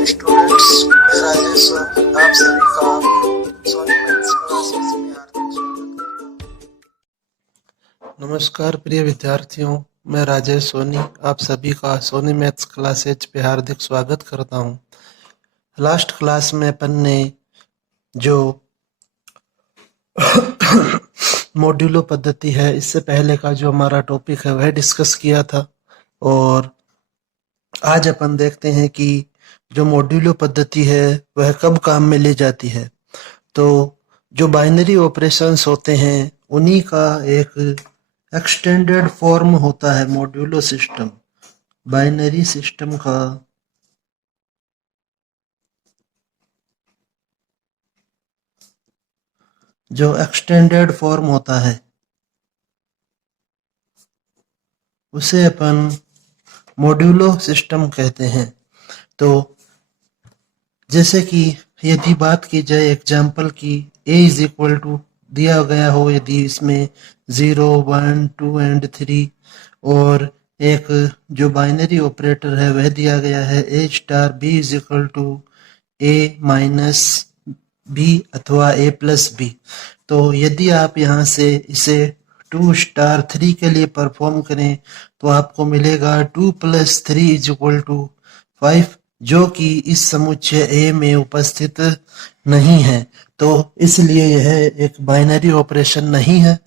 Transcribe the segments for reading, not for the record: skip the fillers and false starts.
Students, मैं राजेश आप सभी का सोनी मैथ्स क्लासेस में हार्दिक स्वागत करता हूँ। नमस्कार प्रिय विद्यार्थियों, मैं राजेश सोनी आप सभी का सोनी मैथ्स क्लासेज पे हार्दिक स्वागत करता हूँ। लास्ट क्लास में अपन ने जो मॉड्यूलो पद्धति है, इससे पहले का जो हमारा टॉपिक है वह डिस्कस किया था, और आज अपन देखते हैं कि जो मॉड्यूलो पद्धति है वह कब काम में ली जाती है। तो जो बाइनरी ऑपरेशंस होते हैं उन्हीं का एक एक्सटेंडेड फॉर्म होता है मॉड्यूलो सिस्टम। बाइनरी सिस्टम का जो एक्सटेंडेड फॉर्म होता है उसे अपन मॉड्यूलो सिस्टम कहते हैं। तो जैसे कि यदि बात की जाए एग्जाम्पल की, a इज इक्वल टू दिया गया हो, यदि इसमें 0, 1, 2 एंड 3, और एक जो बाइनरी ऑपरेटर है वह दिया गया है a star b is equal to a minus b अथवा a प्लस b। तो यदि आप यहाँ से इसे 2 स्टार 3 के लिए परफॉर्म करें तो आपको मिलेगा 2 प्लस 3 इज इक्वल टू 5, जो कि इस समुच्चय A में उपस्थित नहीं है। तो इसलिए यह एक बाइनरी ऑपरेशन नहीं है।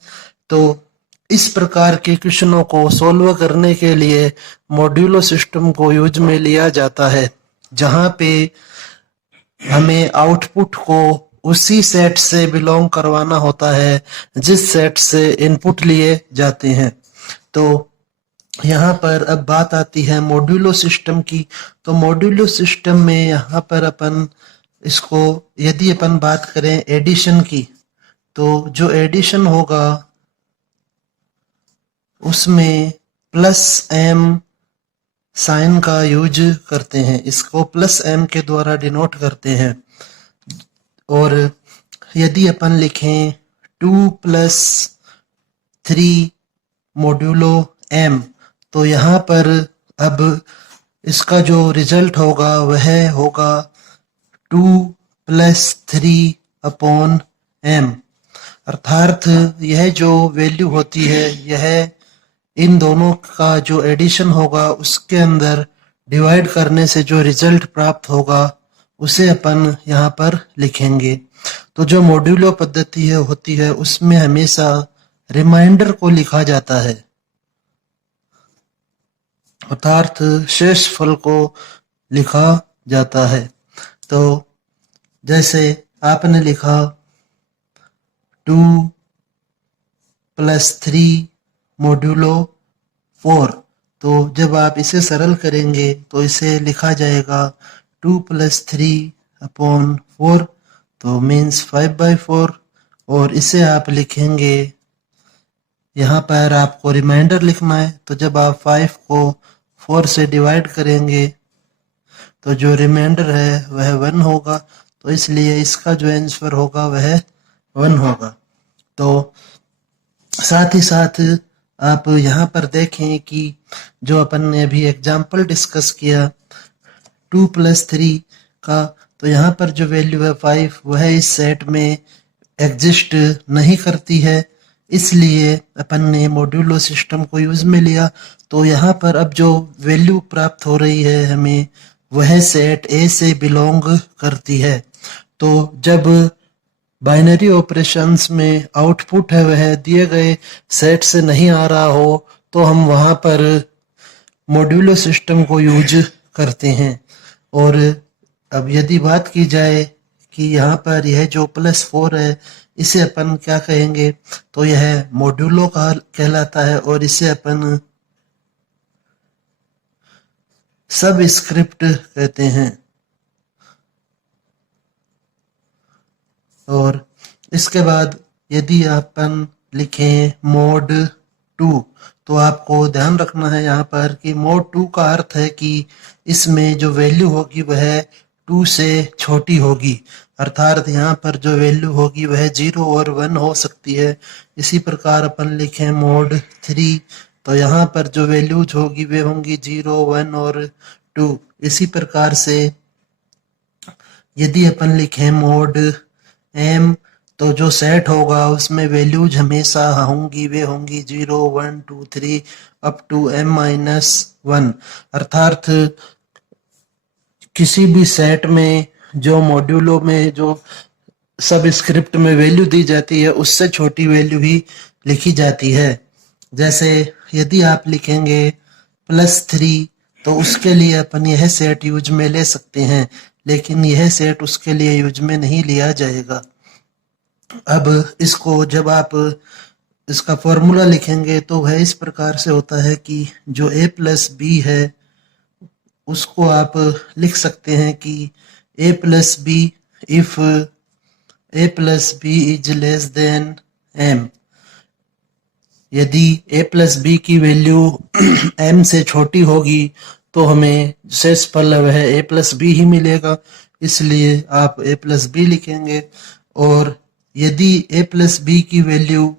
तो इस प्रकार के क्वेश्चनों को सॉल्व करने के लिए मॉड्यूलो सिस्टम को यूज में लिया जाता है, जहां पे हमें आउटपुट को उसी सेट से बिलोंग करवाना होता है जिस सेट से इनपुट लिए जाते हैं। तो यहाँ पर अब बात आती है मॉड्यूलो सिस्टम की। तो मॉड्यूलो सिस्टम में यहाँ पर अपन इसको, यदि अपन बात करें एडिशन की, तो जो एडिशन होगा उसमें प्लस m साइन का यूज करते हैं, इसको प्लस m के द्वारा डिनोट करते हैं। और यदि अपन लिखें 2 प्लस 3 मॉड्यूलो m, तो यहाँ पर अब इसका जो रिजल्ट होगा वह होगा 2 प्लस 3 अपॉन m, अर्थात यह जो वैल्यू होती है यह इन दोनों का जो एडिशन होगा उसके अंदर डिवाइड करने से जो रिजल्ट प्राप्त होगा उसे अपन यहाँ पर लिखेंगे। तो जो मॉड्यूलो पद्धति है होती है उसमें हमेशा रिमाइंडर को लिखा जाता है, अर्थात शेष फल को लिखा जाता है। तो जैसे आपने लिखा 2 प्लस 3 मॉड्यूलो 4, तो जब आप इसे सरल करेंगे तो इसे लिखा जाएगा 2 प्लस 3 अपॉन 4, तो मीन्स 5/4। और इसे आप लिखेंगे, यहाँ पर आपको रिमाइंडर लिखना है, तो जब आप 5 को 4 से डिवाइड करेंगे तो जो रिमाइंडर है वह 1 होगा, तो इसलिए इसका जो आंसर होगा वह 1 होगा। तो साथ ही साथ आप यहाँ पर देखें कि जो अपन ने अभी एग्जाम्पल डिस्कस किया 2 प्लस 3 का, तो यहाँ पर जो वैल्यू है 5 वह इस सेट में एग्जिस्ट नहीं करती है, इसलिए अपन ने मॉड्यूलो सिस्टम को यूज में लिया। तो यहाँ पर अब जो वैल्यू प्राप्त हो रही है हमें वह सेट ए से बिलोंग करती है। तो जब बाइनरी ऑपरेशंस में आउटपुट है वह दिए गए सेट से नहीं आ रहा हो तो हम वहाँ पर मॉड्यूलो सिस्टम को यूज करते हैं। और अब यदि बात की जाए कि यहाँ पर यह जो +4 है इसे अपन क्या कहेंगे, तो यह मॉड्यूलो का कहलाता है, और इसे अपन सब स्क्रिप्ट कहते हैं। और इसके बाद यदि अपन लिखें मोड 2, तो आपको ध्यान रखना है यहाँ पर कि मोड 2 का अर्थ है कि इसमें जो वैल्यू होगी वह 2 से छोटी होगी, अर्थात यहाँ पर जो वैल्यू होगी वह 0 और 1 हो सकती है। इसी प्रकार अपन लिखें मोड 3, तो यहाँ पर जो वैल्यूज होगी वे होंगी 0, 1 और 2। इसी प्रकार से यदि अपन लिखें मोड एम, तो जो सेट होगा उसमें वैल्यूज हमेशा होंगी, वे होंगी 0 1 2 3 अप टू m-1। अर्थात किसी भी सेट में जो मॉड्यूलो में जो सब स्क्रिप्ट में वैल्यू दी जाती है उससे छोटी वैल्यू ही लिखी जाती है। जैसे यदि आप लिखेंगे +3, तो उसके लिए अपन यह सेट यूज में ले सकते हैं, लेकिन यह सेट उसके लिए यूज में नहीं लिया जाएगा। अब इसको जब आप इसका फॉर्मूला लिखेंगे तो वह इस प्रकार से होता है कि जो a+b है उसको आप लिख सकते हैं कि a+b if a+b is less than m। यदि a+b की वैल्यू m से छोटी होगी तो हमें शेष फल वह a+b ही मिलेगा, इसलिए आप a+b लिखेंगे। और यदि a+b की वैल्यू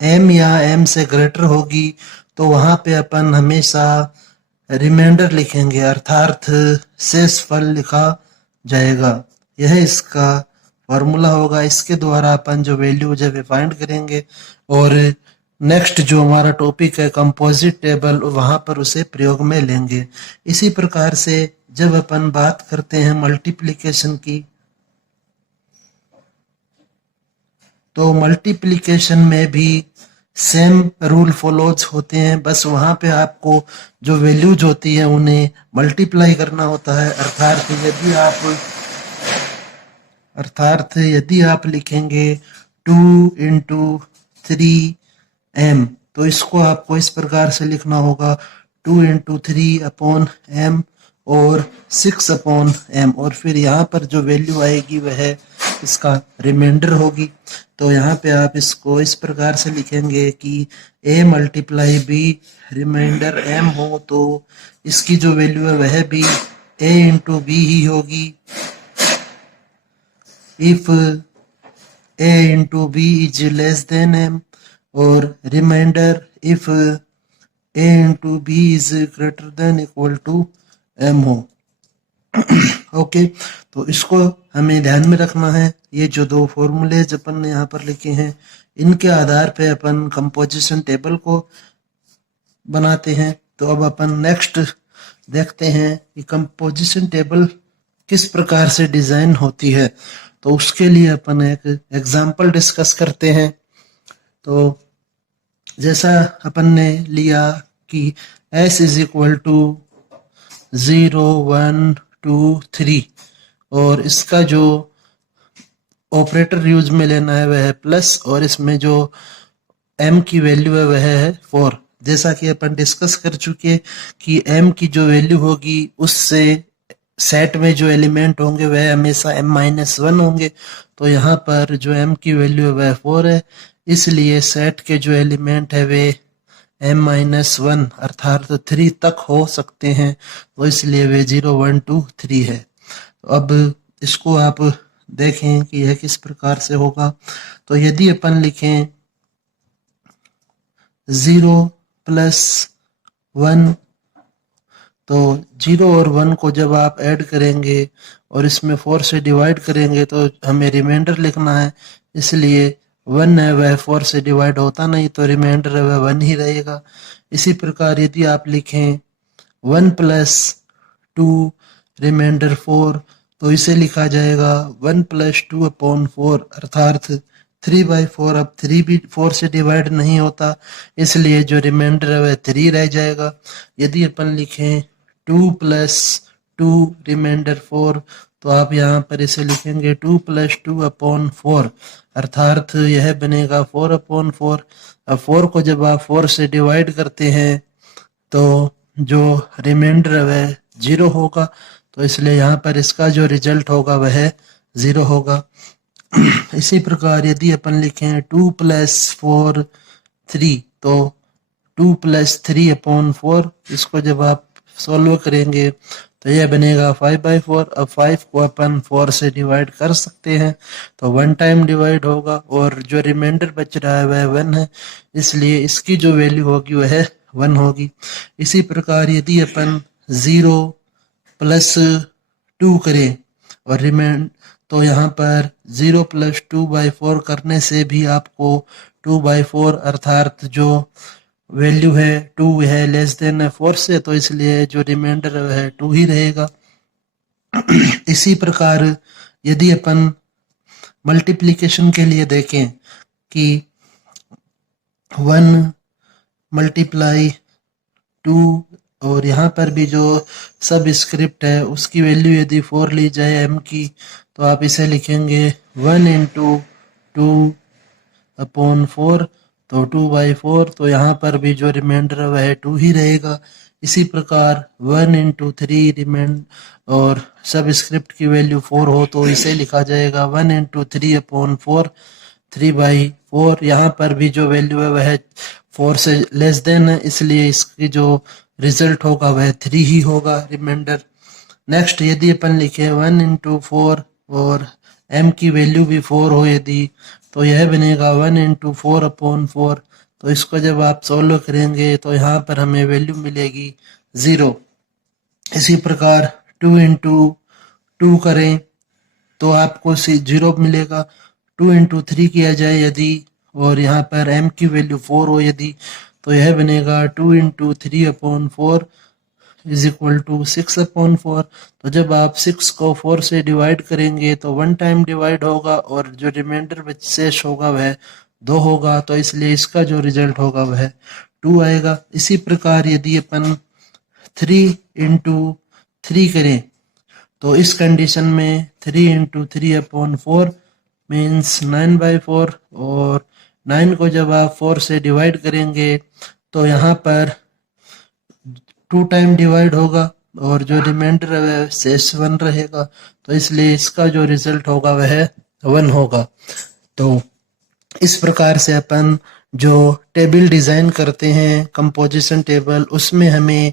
m या m से ग्रेटर होगी तो वहां पे अपन हमेशा रिमाइंडर लिखेंगे, अर्थात शेष फल लिखा जाएगा। यह इसका फॉर्मूला होगा, इसके द्वारा अपन जो वैल्यूज है वे फाइंड करेंगे और नेक्स्ट जो हमारा टॉपिक है कंपोजिट टेबल, वहां पर उसे प्रयोग में लेंगे। इसी प्रकार से जब अपन बात करते हैं मल्टीप्लिकेशन की, तो मल्टीप्लिकेशन में भी सेम रूल फॉलोज होते हैं, बस वहां पे आपको जो वैल्यूज होती है उन्हें मल्टीप्लाई करना होता है। अर्थात यदि आप लिखेंगे 2 × 3m, तो इसको आपको इस प्रकार से लिखना होगा 2 × 3/m और 6/m, और फिर यहाँ पर जो वैल्यू आएगी वह इसका रिमाइंडर होगी। तो यहाँ पे आप इसको इस प्रकार से लिखेंगे कि a × b रिमाइंडर m हो, तो इसकी जो वैल्यू है वह भी a × b ही होगी। If a × b is less than m, और remainder if a × b is greater than equal to m हो। ओके, तो इसको हमें ध्यान में रखना है। ये जो दो फॉर्मूलेज अपन ने यहाँ पर लिखे हैं, इनके आधार पे अपन कंपोजिशन टेबल को बनाते हैं। तो अब अपन नेक्स्ट देखते हैं कि कंपोजिशन टेबल किस प्रकार से डिजाइन होती है। तो उसके लिए अपन एक एग्जाम्पल डिस्कस करते हैं। तो जैसा अपन ने लिया कि s इज इक्वल टू 0 1 2 3, और इसका जो ऑपरेटर यूज में लेना है वह है प्लस, और इसमें जो m की वैल्यू है वह है 4। जैसा कि अपन डिस्कस कर चुके कि m की जो वैल्यू होगी उससे सेट में जो एलिमेंट होंगे वह हमेशा m-1 होंगे। तो यहाँ पर जो m की वैल्यू है वह 4 है, इसलिए सेट के जो एलिमेंट है वे m-1 अर्थात 3 तक हो सकते हैं, तो इसलिए वे 0 1 2 3 है। तो अब इसको आप देखें कि यह किस प्रकार से होगा। तो यदि अपन लिखें 0 + 1, तो 0 और 1 को जब आप ऐड करेंगे और इसमें 4 से डिवाइड करेंगे तो हमें रिमाइंडर लिखना है, इसलिए 1 है वह 4 से डिवाइड होता नहीं, तो रिमाइंडर है वह 1 ही रहेगा। इसी प्रकार यदि आप लिखें 1 + 2 रिमाइंडर 4, तो इसे लिखा जाएगा 1 + 2/4, अर्थात 3/4। अब 3 भी 4 से डिवाइड नहीं होता, इसलिए जो रिमाइंडर है वह 3 रह जाएगा। यदि अपन लिखें 2 + 2 रिमाइंडर 4, तो आप यहाँ पर इसे लिखेंगे 2 + 2/4, अर्थात यह बनेगा 4/4। अब 4 को जब आप 4 से डिवाइड करते हैं तो जो रिमाइंडर है वह 0 होगा, तो इसलिए यहाँ पर इसका जो रिजल्ट होगा वह 0 होगा। इसी प्रकार यदि अपन लिखें 2 + 4 3, तो 2 + 3/4, इसको जब आप सॉल्व करेंगे तो यह बनेगा 5/4। अब 5 को अपन 4 से डिवाइड कर सकते हैं, तो 1 टाइम डिवाइड होगा, और जो रिमाइंडर बच रहा है वह 1 है, इसलिए इसकी जो वैल्यू होगी वह 1 होगी। इसी प्रकार यदि अपन 0 + 2 करें, और रिमेंड तो यहाँ पर 0 प्लस 2/4 करने से भी आपको 2/4 अर्थात जो वैल्यू है 2 है लेस देन है 4 से, तो इसलिए जो रिमाइंडर है 2 ही रहेगा। इसी प्रकार यदि अपन मल्टीप्लिकेशन के लिए देखें कि 1 मल्टीप्लाई 2 और यहाँ पर भी जो सब स्क्रिप्ट है उसकी वैल्यू यदि 4 ली जाए m की, तो आप इसे लिखेंगे 1 इंटू 2 अपॉन 4, तो 2/4, तो यहाँ पर भी जो रिमाइंडर है वह 2 ही रहेगा। इसी प्रकार 1 इंटू 3 रिमाइंड और सब स्क्रिप्ट की वैल्यू 4 हो तो इसे लिखा जाएगा 1 इंटू 3 अपॉन 4, 3/4। यहाँ पर भी जो वैल्यू है वह 4 से लेस देन है, इसलिए इसकी जो रिजल्ट होगा वह 3 ही होगा रिमाइंडर। नेक्स्ट यदि अपन लिखे 1 इंटू 4 और m की वैल्यू भी 4 हो यदि, तो यह बनेगा 1 इंटू 4 अपॉन 4। तो इसको जब आप सॉल्व करेंगे तो यहाँ पर हमें वैल्यू मिलेगी 0। इसी प्रकार 2 इंटू 2 करें तो आपको 0 मिलेगा। 2 इंटू 3 किया जाए यदि और यहाँ पर m की वैल्यू 4 हो यदि, तो यह बनेगा 2 into 3 upon 4 is equal to 6 upon 4। तो जब आप 6 को 4 से डिवाइड करेंगे तो 1 टाइम डिवाइड होगा और जो रिमाइंडर शेष होगा वह 2 होगा, तो इसलिए इसका जो रिजल्ट होगा वह 2 आएगा। इसी प्रकार यदि अपन 3 इंटू 3 करें तो इस कंडीशन में 3 इंटू 3 अपॉन 4 मीन्स 9/4 और 9 को जब आप 4 से डिवाइड करेंगे तो यहाँ पर 2 टाइम डिवाइड होगा और जो रिमाइंडर है शेष 1 रहेगा, तो इसलिए इसका जो रिजल्ट होगा वह 1 होगा। तो इस प्रकार से अपन जो टेबल डिजाइन करते हैं कंपोजिशन टेबल, उसमें हमें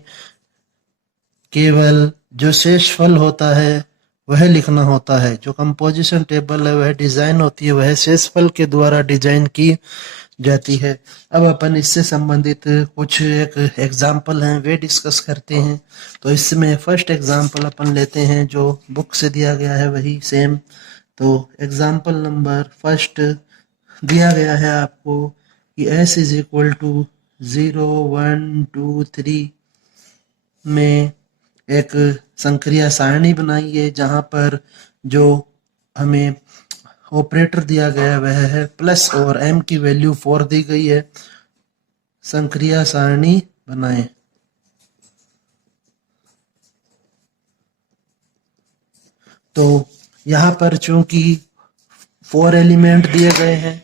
केवल जो शेषफल होता है वह लिखना होता है। जो कंपोजिशन टेबल है वह डिजाइन होती है, वह शेषफल के द्वारा डिजाइन की जाती है। अब अपन इससे संबंधित कुछ एक एग्जाम्पल हैं वे डिस्कस करते हैं। तो इसमें फर्स्ट एग्जाम्पल अपन लेते हैं जो बुक से दिया गया है वही सेम। तो एग्जाम्पल नंबर फर्स्ट दिया गया है आपको कि s इज इक्वल टू 0 1 2 3 में एक संक्रिया सारणी बनाई है जहां पर जो हमें ऑपरेटर दिया गया वह है प्लस और m की वैल्यू 4 दी गई है। संक्रिया सारणी बनाएं। तो यहाँ पर चूंकि 4 एलिमेंट दिए गए हैं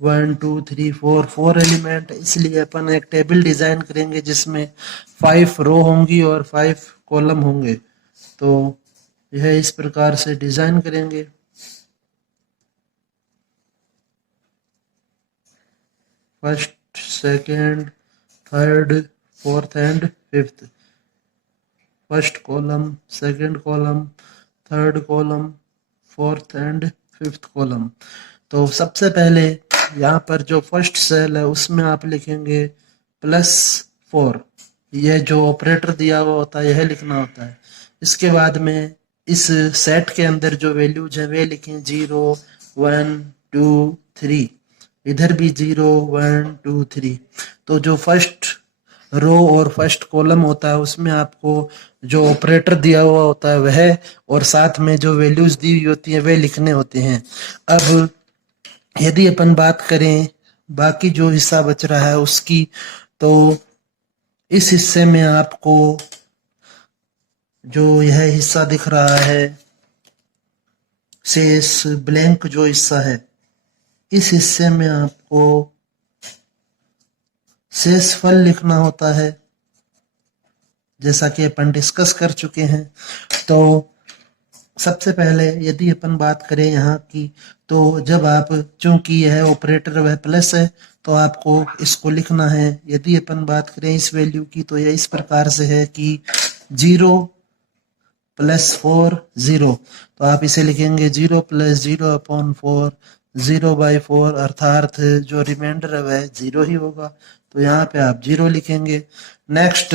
1 2 3 4 एलिमेंट, इसलिए अपन एक टेबल डिजाइन करेंगे जिसमें 5 रो होंगी और 5 कॉलम होंगे। तो यह इस प्रकार से डिजाइन करेंगे। First second third fourth and fifth. First column second column third column fourth and fifth column. तो सबसे पहले यहाँ पर जो फर्स्ट सेल है उसमें आप लिखेंगे +4। यह जो ऑपरेटर दिया हुआ होता है यह लिखना होता है। इसके बाद में इस सेट के अंदर जो वैल्यूज है वे लिखें 0 1 2 3। इधर भी 0 1 2 3। तो जो फर्स्ट रो और फर्स्ट कॉलम होता है उसमें आपको जो ऑपरेटर दिया हुआ होता है वह और साथ में जो वैल्यूज दी हुई होती है वे लिखने होते हैं। अब यदि अपन बात करें बाकी जो हिस्सा बच रहा है उसकी, तो इस हिस्से में आपको जो यह हिस्सा दिख रहा है शेष ब्लैंक जो हिस्सा है, इस हिस्से में आपको शेषफल लिखना होता है जैसा कि अपन डिस्कस कर चुके हैं। तो सबसे पहले यदि अपन बात करें यहाँ की, तो जब आप चूंकि यह ऑपरेटर वह प्लस है तो आपको इसको लिखना है। यदि अपन बात करें इस वैल्यू की तो यह इस प्रकार से है कि 0 + 4 0। तो आप इसे लिखेंगे 0 + 0 अपॉन 4 0/4 अर्थात जो रिमाइंडर है वह 0 ही होगा। तो यहाँ पे आप 0 लिखेंगे। नेक्स्ट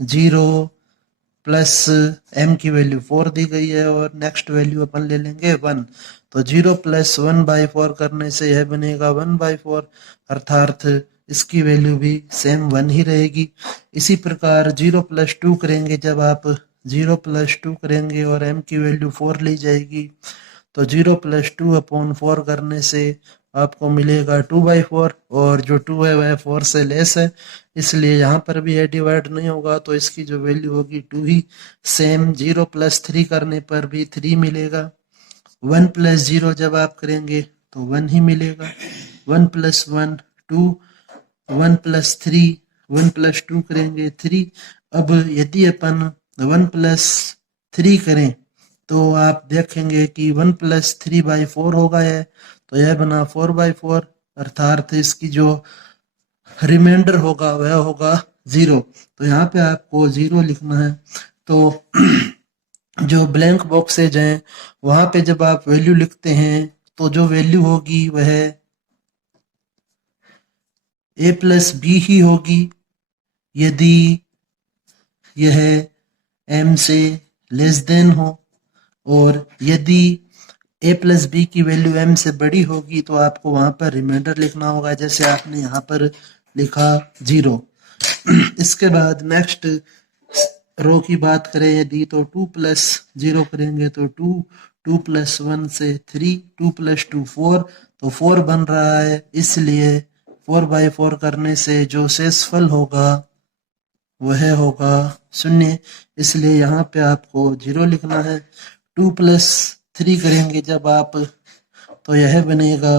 0 प्लस m की वैल्यू 4 दी गई है और नेक्स्ट वैल्यू अपन ले लेंगे 1। तो 0 प्लस 1/4 करने से यह बनेगा 1/4, अर्थात इसकी वैल्यू भी सेम 1 ही रहेगी। इसी प्रकार 0 प्लस 2 करेंगे, जब आप 0 प्लस 2 करेंगे और m की वैल्यू 4 ली जाएगी, तो 0 प्लस 2/4 करने से आपको मिलेगा 2/4, और जो 2 है वह 4 से लेस है, इसलिए यहाँ पर भी ये डिवाइड नहीं होगा, तो इसकी जो वैल्यू होगी 2 ही। सेम 0 प्लस 3 करने पर भी 3 मिलेगा। 1 प्लस 0 जब आप करेंगे तो 1 ही मिलेगा। 1 प्लस 1 2, 1 प्लस 3, 1 प्लस 2 करेंगे 3। अब यदि अपन 1 प्लस 3 करें तो आप देखेंगे कि 1 प्लस 3/4 होगा है, तो यह बना 4/4, अर्थात इसकी जो रिमाइंडर होगा वह होगा 0। तो यहाँ पे आपको 0 लिखना है। तो जो ब्लैंक बॉक्सेज हैं वहां पे जब आप वैल्यू लिखते हैं तो जो वैल्यू होगी वह a प्लस बी ही होगी, यदि यह m से लेस देन हो, और यदि a प्लस बी की वैल्यू m से बड़ी होगी तो आपको वहां पर रिमाइंडर लिखना होगा, जैसे आपने यहाँ पर लिखा 0। इसके बाद नेक्स्ट रो की बात करें यदि, तो 2 प्लस 0 करेंगे तो 2, 2 प्लस 1 से 3, 2 प्लस 2 4, तो 4 बन रहा है, इसलिए 4/4 करने से जो शेषफल होगा वह होगा 0, इसलिए यहाँ पे आपको 0 लिखना है। 2 प्लस 3 करेंगे जब आप, तो यह बनेगा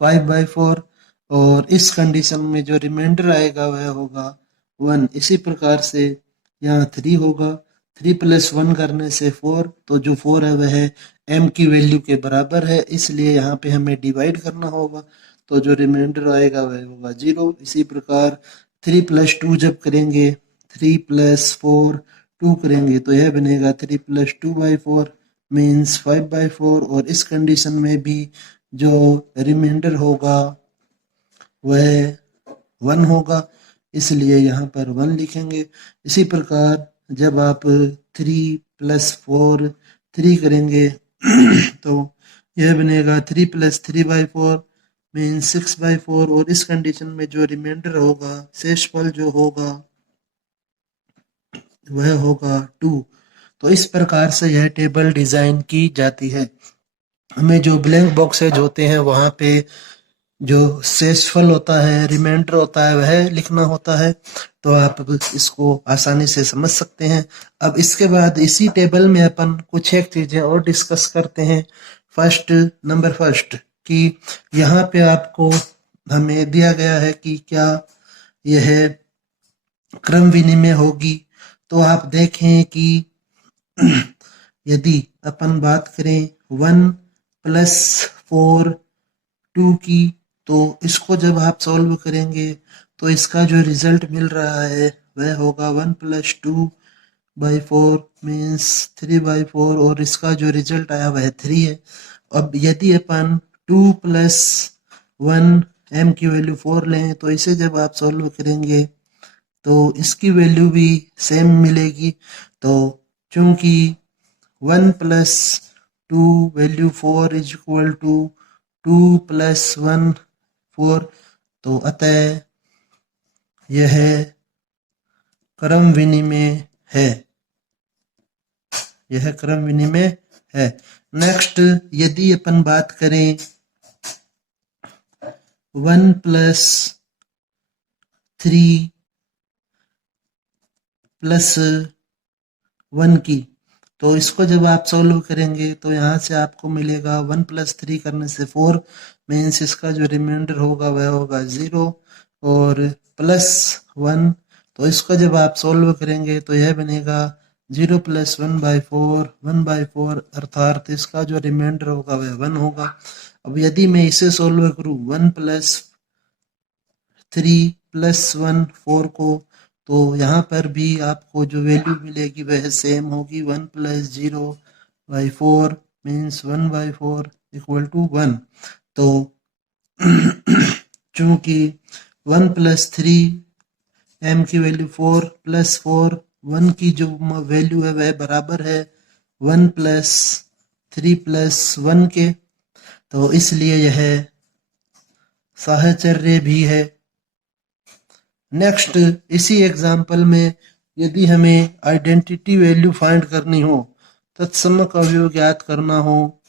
5/4, और इस कंडीशन में जो रिमाइंडर आएगा वह होगा 1। इसी प्रकार से यहाँ 3 होगा, 3 प्लस 1 करने से 4, तो जो 4 है वह m की वैल्यू के बराबर है, इसलिए यहाँ पे हमें डिवाइड करना होगा, तो जो रिमाइंडर आएगा वह होगा 0। इसी प्रकार 3 प्लस 2 जब करेंगे, 3 प्लस 4 2 करेंगे तो यह बनेगा 3 प्लस 2/4 मीन्स 5/4, और इस कंडीशन में भी जो रिमाइंडर होगा वह 1 होगा, इसलिए यहाँ पर 1 लिखेंगे। इसी प्रकार जब आप 3 प्लस 4 3 करेंगे तो यह बनेगा 3 प्लस 3/4 मीन्स 6/4, और इस कंडीशन में जो रिमाइंडर होगा, शेषफल जो होगा वह होगा 2। तो इस प्रकार से यह टेबल डिजाइन की जाती है। हमें जो ब्लैंक बॉक्सेज होते हैं वहां पे जो शेषफल होता है, रिमाइंडर होता है, वह लिखना होता है, तो आप इसको आसानी से समझ सकते हैं। अब इसके बाद इसी टेबल में अपन कुछ एक चीजें और डिस्कस करते हैं। नंबर फर्स्ट कि यहाँ पे आपको हमें दिया गया है कि क्या यह क्रम विनिमय होगी, तो आप देखें कि यदि अपन बात करें 1 प्लस 4 2 की, तो इसको जब आप सॉल्व करेंगे तो इसका जो रिजल्ट मिल रहा है वह होगा 1 प्लस 2/4 मीन्स 3/4, और इसका जो रिजल्ट आया वह 3 है। अब यदि अपन 2 प्लस 1 m की वैल्यू 4 लें तो इसे जब आप सॉल्व करेंगे तो इसकी वैल्यू भी सेम मिलेगी। तो चूंकि 1 plus 2 value 4 is equal to 2 plus 1 4, तो अतः यह क्रम विनिमय है, यह क्रम विनिमय है। नेक्स्ट यदि अपन बात करें 1 प्लस 3 प्लस 1 की, तो इसको जब आप सॉल्व करेंगे तो यहाँ से आपको मिलेगा 1 प्लस 3 करने से 4 मीन्स इसका जो रिमाइंडर होगा वह होगा 0, और प्लस 1, तो इसको जब आप सॉल्व करेंगे तो यह बनेगा 0 प्लस 1/4 1/4, अर्थात इसका जो रिमाइंडर होगा वह 1 होगा। अब यदि मैं इसे सॉल्व करूँ 1 प्लस 3 प्लस 1 4 को, तो यहाँ पर भी आपको जो वैल्यू मिलेगी वह सेम होगी, 1 प्लस 0/4 मीन्स 1/4 इक्वल टू 1। तो चूंकि 1 प्लस 3 m की वैल्यू 4 प्लस 4, 1 की जो वैल्यू है वह बराबर है 1 प्लस 3 प्लस 1 के, तो इसलिए यह साहचर्य भी है। नेक्स्ट, इसी एग्जाम्पल में यदि हमें आइडेंटिटी वैल्यू फाइंड करनी हो, तत्समक अवयव ज्ञात करना हो,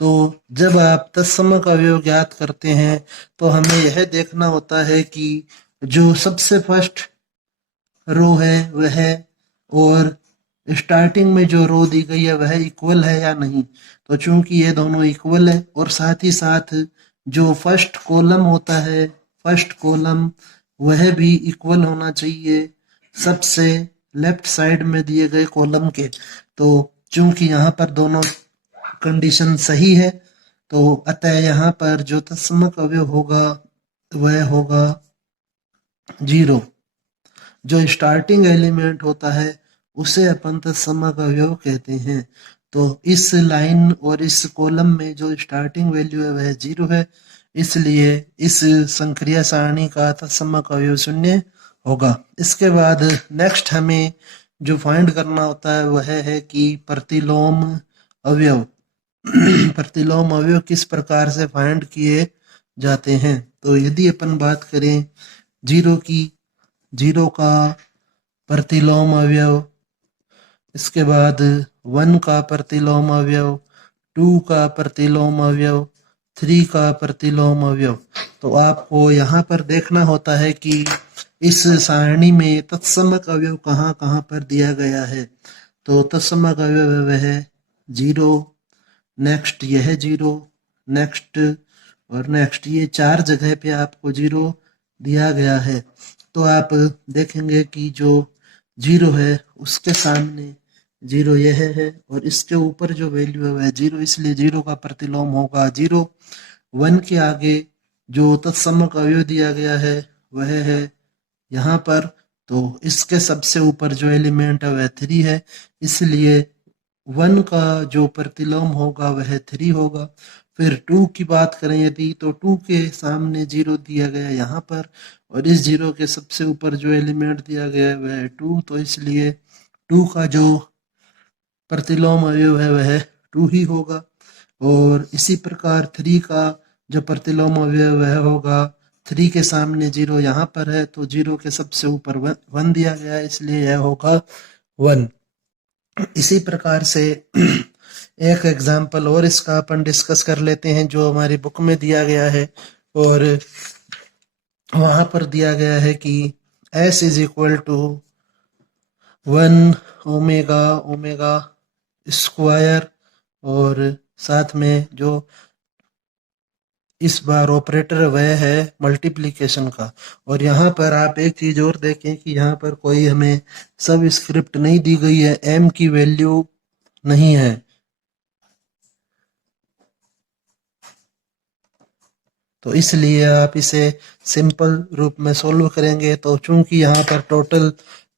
तो जब आप तत्समक अवयव ज्ञात करते हैं तो हमें यह देखना होता है कि जो सबसे फर्स्ट रो है वह और स्टार्टिंग में जो रो दी गई है वह इक्वल है या नहीं। तो चूंकि ये दोनों इक्वल है और साथ ही साथ जो फर्स्ट कॉलम होता है, फर्स्ट कॉलम वह भी इक्वल होना चाहिए सबसे लेफ्ट साइड में दिए गए कॉलम के। तो चूंकि यहाँ पर दोनों कंडीशन सही है, तो अतः यहाँ पर जो तत्समक अवयव होगा वह होगा 0। जो स्टार्टिंग एलिमेंट होता है उसे अपन तत्समक अवयव कहते हैं। तो इस लाइन और इस कॉलम में जो स्टार्टिंग वैल्यू है वह 0 है, इसलिए इस संक्रिया सारणी का तत्समक अवयव 0 होगा। इसके बाद नेक्स्ट हमें जो फाइंड करना होता है वह है कि प्रतिलोम अवयव प्रतिलोम अवयव किस प्रकार से फाइंड किए जाते हैं। तो यदि अपन बात करें 0 की, 0 का प्रतिलोम अवयव, इसके बाद 1 का प्रतिलोम अवयव, 2 का प्रतिलोम अवयव, 3 का प्रतिलोम अवयव, तो आपको यहाँ पर देखना होता है कि इस सारणी में तत्समक अवयव कहाँ कहाँ पर दिया गया है। तो तत्समक अवयव वह है 0, नेक्स्ट यह 0, नेक्स्ट और नेक्स्ट, ये 4 जगह पे आपको 0 दिया गया है। तो आप देखेंगे कि जो 0 है उसके सामने 0 यह है और इसके ऊपर जो वैल्यू है वह 0, इसलिए 0 का प्रतिलोम होगा 0। 1 के आगे जो तत्समक अवयव दिया गया है वह है यहाँ पर, तो इसके सबसे ऊपर जो एलिमेंट है वह 3 है, इसलिए 1 का जो प्रतिलोम होगा वह 3 होगा। फिर 2 की बात करें यदि, तो 2 के सामने 0 दिया गया यहाँ पर और इस 0 के सबसे ऊपर जो एलिमेंट दिया गया है वह 2, तो इसलिए 2 का जो प्रतिलोम अवयव है वह 2 ही होगा। और इसी प्रकार 3 का जो प्रतिलोम अवयव वह होगा, 3 के सामने 0 यहाँ पर है, तो 0 के सबसे ऊपर 1 दिया गया है, इसलिए यह होगा 1। इसी प्रकार से एक एग्जाम्पल और इसका अपन डिस्कस कर लेते हैं जो हमारी बुक में दिया गया है, और वहां पर दिया गया है कि S is equal to 1 omega omega square, और साथ में जो इस बार ऑपरेटर वह है मल्टीप्लिकेशन का। और यहाँ पर आप एक चीज और देखें कि यहाँ पर कोई हमें सब स्क्रिप्ट नहीं दी गई है, m की वैल्यू नहीं है। तो इसलिए आप इसे सिंपल रूप में सोल्व करेंगे। तो चूंकि यहाँ पर टोटल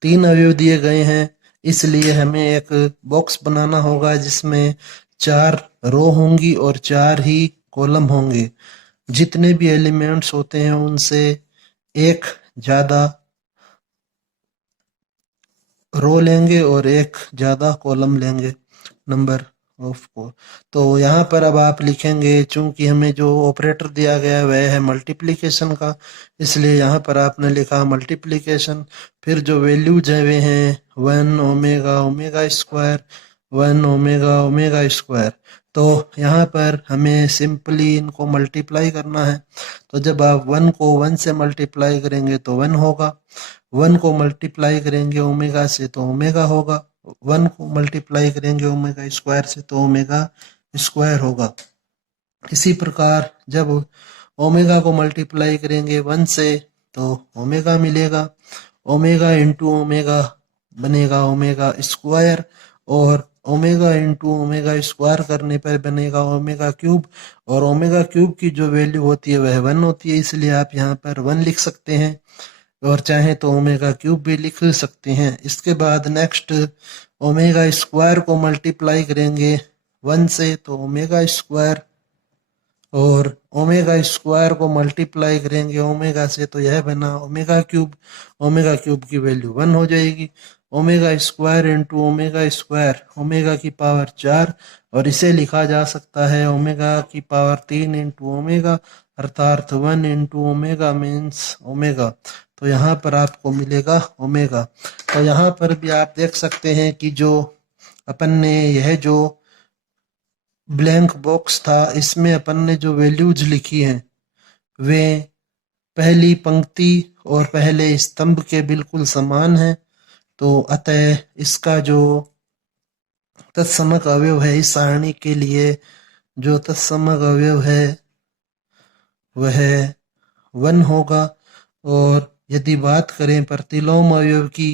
3 अवयव दिए गए हैं, इसलिए हमें एक बॉक्स बनाना होगा जिसमें 4 रो होंगी और 4 ही कॉलम होंगे। जितने भी एलिमेंट्स होते हैं उनसे एक ज्यादा रो लेंगे और एक ज्यादा कॉलम लेंगे नंबर ऑफ को। तो यहाँ पर अब आप लिखेंगे, चूंकि हमें जो ऑपरेटर दिया गया है वह है मल्टीप्लिकेशन का, इसलिए यहाँ पर आपने लिखा मल्टीप्लिकेशन। फिर जो वैल्यूज है वे हैं 1 omega omega square, 1 omega omega square. तो यहाँ पर हमें सिंपली इनको मल्टीप्लाई करना है। तो जब आप 1 को 1 से मल्टीप्लाई करेंगे तो 1 होगा, 1 को मल्टीप्लाई करेंगे ओमेगा से तो ओमेगा होगा, 1 को मल्टीप्लाई करेंगे ओमेगा स्क्वायर से तो ओमेगा स्क्वायर होगा। इसी प्रकार जब ओमेगा को मल्टीप्लाई करेंगे 1 से तो ओमेगा मिलेगा, ओमेगा इंटू ओमेगा बनेगा ओमेगा स्क्वायर, और ओमेगा इंटू ओमेगा स्क्वायर करने पर बनेगा ओमेगा क्यूब, और ओमेगा क्यूब की जो वैल्यू होती है वह 1 होती है, इसलिए आप यहाँ पर 1 लिख सकते हैं और चाहे तो ओमेगा क्यूब भी लिख सकते हैं। इसके बाद नेक्स्ट ओमेगा स्क्वायर को मल्टीप्लाई करेंगे 1 से तो ओमेगा स्क्वायर, और ओमेगा स्क्वायर को मल्टीप्लाई करेंगे ओमेगा से तो यह बना ओमेगा क्यूब की वैल्यू 1 हो जाएगी। Omega square into omega square omega की पावर 4 और इसे लिखा जा सकता है ओमेगा की पावर 3 इंटू ओमेगा अर्थात 1 इंटू ओमेगा मीन्स ओमेगा। तो यहाँ पर आपको मिलेगा ओमेगा। तो यहाँ पर भी आप देख सकते हैं कि जो अपन ने यह जो ब्लैंक बॉक्स था इसमें अपन ने जो वैल्यूज लिखी हैं वे पहली पंक्ति और पहले स्तंभ के बिल्कुल समान है। तो अतः इसका जो तत्समक अवयव है इस सारणी के लिए जो तत्समक अवयव है वह 1 होगा। और यदि बात करें प्रतिलोम अवयव की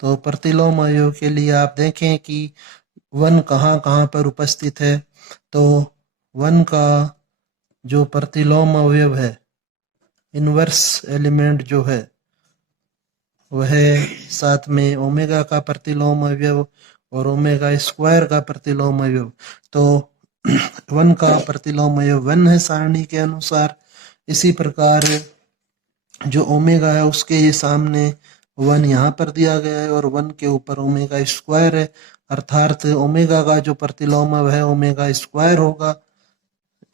तो प्रतिलोम अवयव के लिए आप देखें कि 1 कहाँ कहाँ पर उपस्थित है। तो 1 का जो प्रतिलोम अवयव है इनवर्स एलिमेंट जो है वह साथ में ओमेगा का प्रतिलोम अवयव और ओमेगा स्क्वायर का प्रतिलोम अवयव। तो 1 का प्रतिलोम अवयव 1 है सारणी के अनुसार। इसी प्रकार जो ओमेगा है उसके ये सामने 1 यहाँ पर दिया गया है और 1 के ऊपर ओमेगा स्क्वायर है अर्थात ओमेगा का जो प्रतिलोम है ओमेगा स्क्वायर होगा।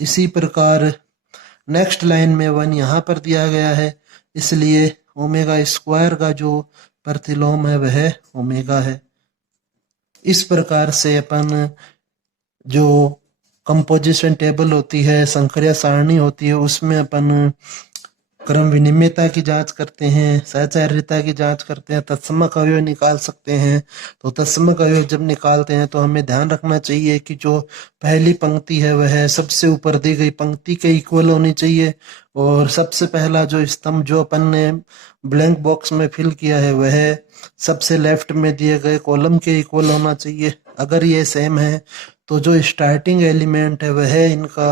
इसी प्रकार नेक्स्ट लाइन में 1 यहाँ पर दिया गया है इसलिए ओमेगा स्क्वायर का जो प्रतिलोम है वह ओमेगा है। इस प्रकार से अपन जो कंपोजिशन टेबल होती है संक्रिया सारणी होती है उसमें अपन क्रम विनिमयता की जांच करते हैं, सहचार्यता की जांच करते हैं, तत्समक अवयव निकाल सकते हैं। तो तत्समक अवयव जब निकालते हैं तो हमें ध्यान रखना चाहिए कि जो पहली पंक्ति है वह सबसे ऊपर दी गई पंक्ति के इक्वल होनी चाहिए और सबसे पहला जो स्तंभ जो अपन ने ब्लैंक बॉक्स में फिल किया है वह सबसे लेफ्ट में दिए गए कॉलम के इक्वल होना चाहिए। अगर ये सेम है तो जो स्टार्टिंग एलिमेंट है वह इनका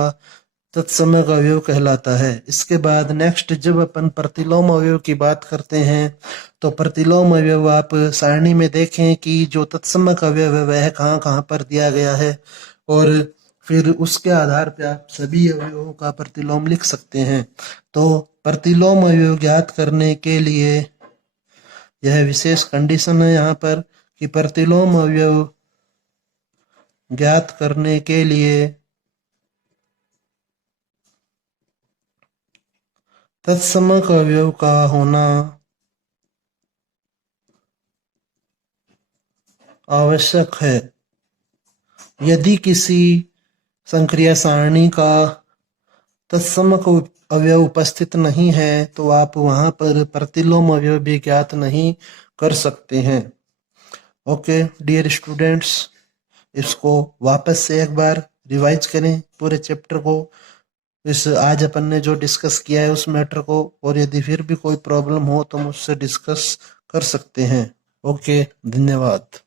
तत्समक अवयव कहलाता है। इसके बाद नेक्स्ट जब अपन प्रतिलोम अवयव की बात करते हैं तो प्रतिलोम अवयव आप सारणी में देखें कि जो तत्समक अवयव है वह कहाँ कहाँ पर दिया गया है और फिर उसके आधार पर आप सभी अवयवों का प्रतिलोम लिख सकते हैं। तो प्रतिलोम अवयव ज्ञात करने के लिए यह विशेष कंडीशन है यहाँ पर कि प्रतिलोम अवयव ज्ञात करने के लिए तत्समक अवयव का होना आवश्यक है। यदि किसी संक्रिया सारणी का तत्समक अवयव उपस्थित नहीं है तो आप वहां पर प्रतिलोम अवयव भी ज्ञात नहीं कर सकते हैं। ओके डियर स्टूडेंट्स, इसको वापस से एक बार रिवाइज करें पूरे चैप्टर को, इस आज अपन ने जो डिस्कस किया है उस मैटर को, और यदि फिर भी कोई प्रॉब्लम हो तो मुझसे डिस्कस कर सकते हैं। ओके, धन्यवाद।